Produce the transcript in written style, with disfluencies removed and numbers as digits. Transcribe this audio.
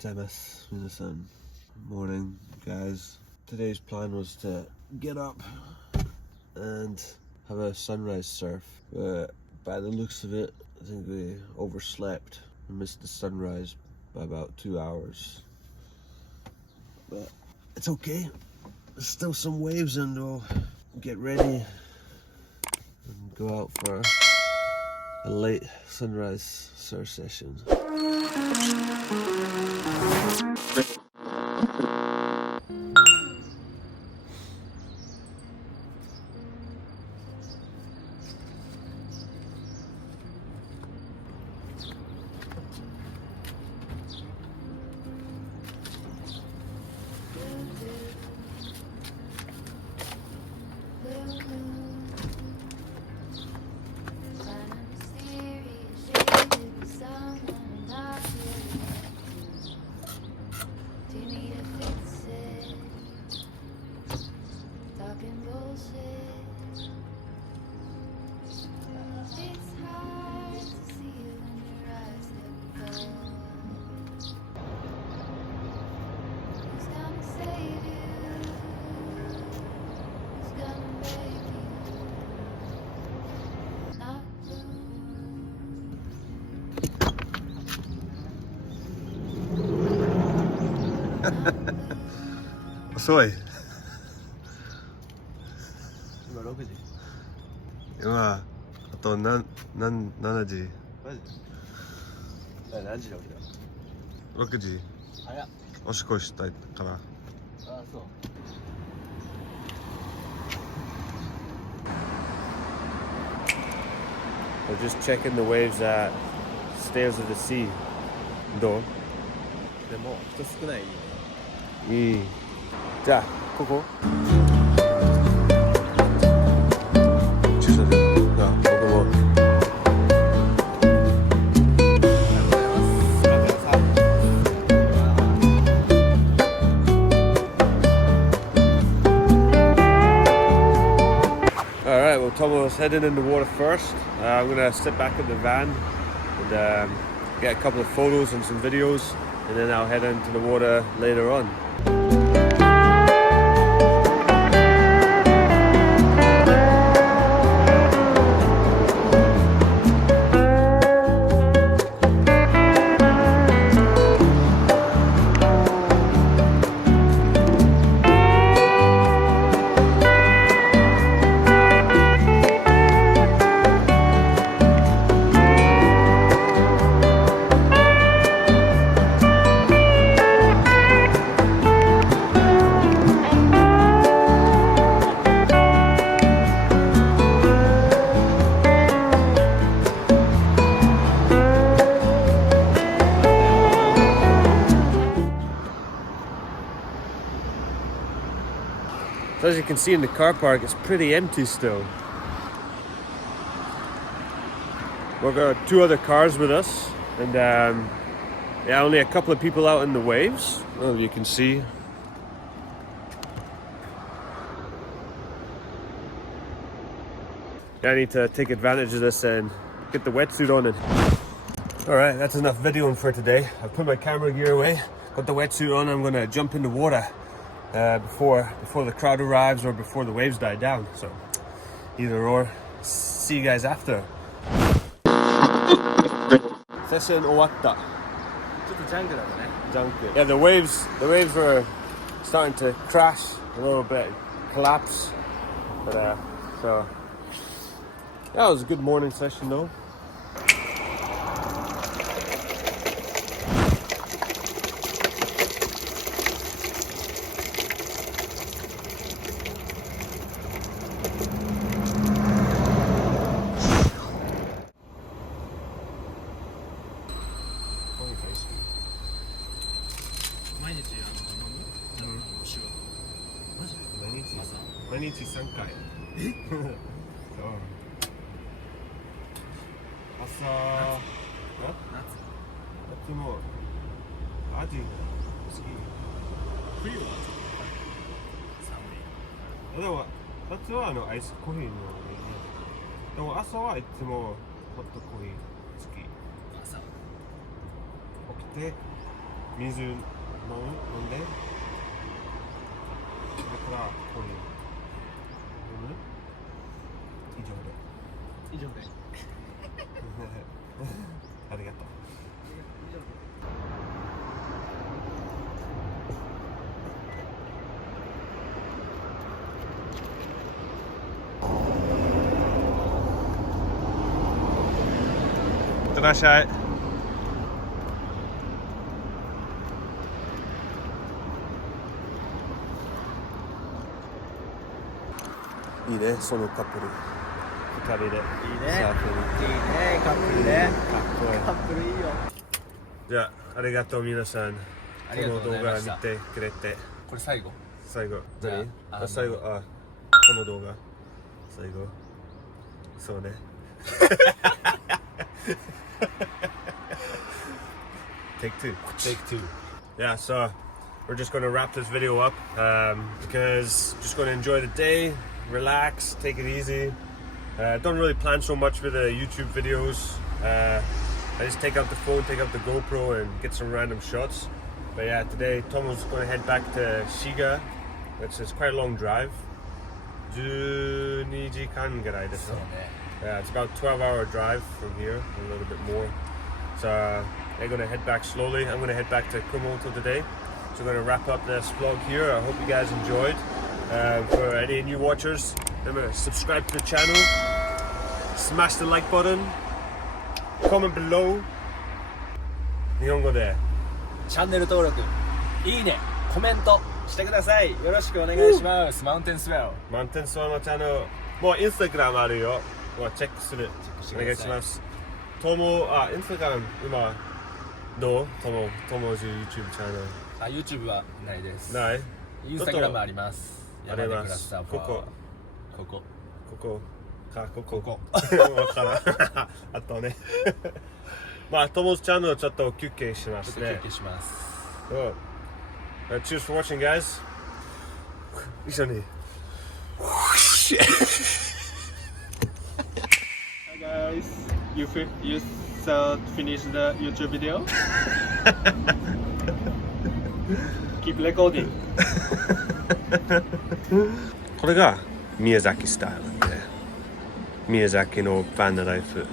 gozaimasu, minasan. Morning, guys. Today's plan was to get up and have a sunrise surf, but by the looks of it, I think we overslept and missed the sunrise by about 2 hours. But it's okay. There's still some waves and we'll get ready and go out for a late sunrise surf session.遅い。今6時。今あと7時。マジ？何時に起きた？6時。早っ。おしっこしたいから。ああ、そう。We're just checking the waves at Stairs of the Sea. どう？でも人少ない。いい。じゃあここ。駐車場。じゃあここも。Alright, well Tomo's heading in the water first. I'm gonna sit back in the van and get a couple of photos and some videos, and then I'll head into the water later on. So as you can see in the car park, it's pretty empty still. We've got 2 other cars with us, and yeah, only a couple of people out in the waves. Well, you can see. Yeah, I need to take advantage of this and get the wetsuit on. Alright, that's enough videoing for today. I've put my camera gear away, got the wetsuit on, I'm gonna jump in the water. Before the crowd arrives or before the waves die down. So either or. See you guys after. Session 終わった。ちょっとジャンクだったね。 Junk. Yeah, the waves were starting to crash a little bit, collapse. But so that was a good morning session though.毎日3回。そう。朝。夏もアジが好き。冬は寒い。でも夏はアイスコーヒーの。でも朝はいつもホットコーヒー好き。朝。起きて水飲んで、それからこれ飲む。以上で。ありがとう。いってらっしゃい。いいね、そのカップル。二人で。いいね。カップルね。かっこいい。カップルいいよ。じゃあ、ありがとう皆さん。ありがとうございました。この動画見てくれて。これ最後。最後。じゃあ最後、この動画。最後。そうね。Take two. Take two. Yeah, so we're just going to wrap this video up because just going to enjoy the day, relax, take it easy. Don't really plan so much for the YouTube videos. I just take out the phone, take out the GoPro and get some random shots. But yeah, today Tomo's going to head back to Shiga. It's quite a long drive. 12時間ぐらいですよ。Yeah, it's about a 12-hour drive from here, a little bit more. So they're going to head back slowly. I'm going to head back to Kumamoto today. So we're going to wrap up this vlog here. I hope you guys enjoyed. For any new watchers, remember subscribe to the channel, smash the like button, comment below. 日本語でチャンネル登録、いいね、コメントしてください。よろしくお願いします。マウンテンスウェル。マウンテンスウェルのチャンネル、もうインスタグラムあるよ。チェックする。お願いします。トモ、インスタグラム今どう？トモズ YouTube チャンネル。YouTube はないです。ない？インスタグラムあります。あります。ここ。わからん。あとね。まあトモズチャンネルちょっと休憩しますね。休憩します。Cheers for watching, guys. 一緒に。Hi guys, you finished the YouTube video? Keep recording. これが宮崎スタイルで、宮崎のバンライフ。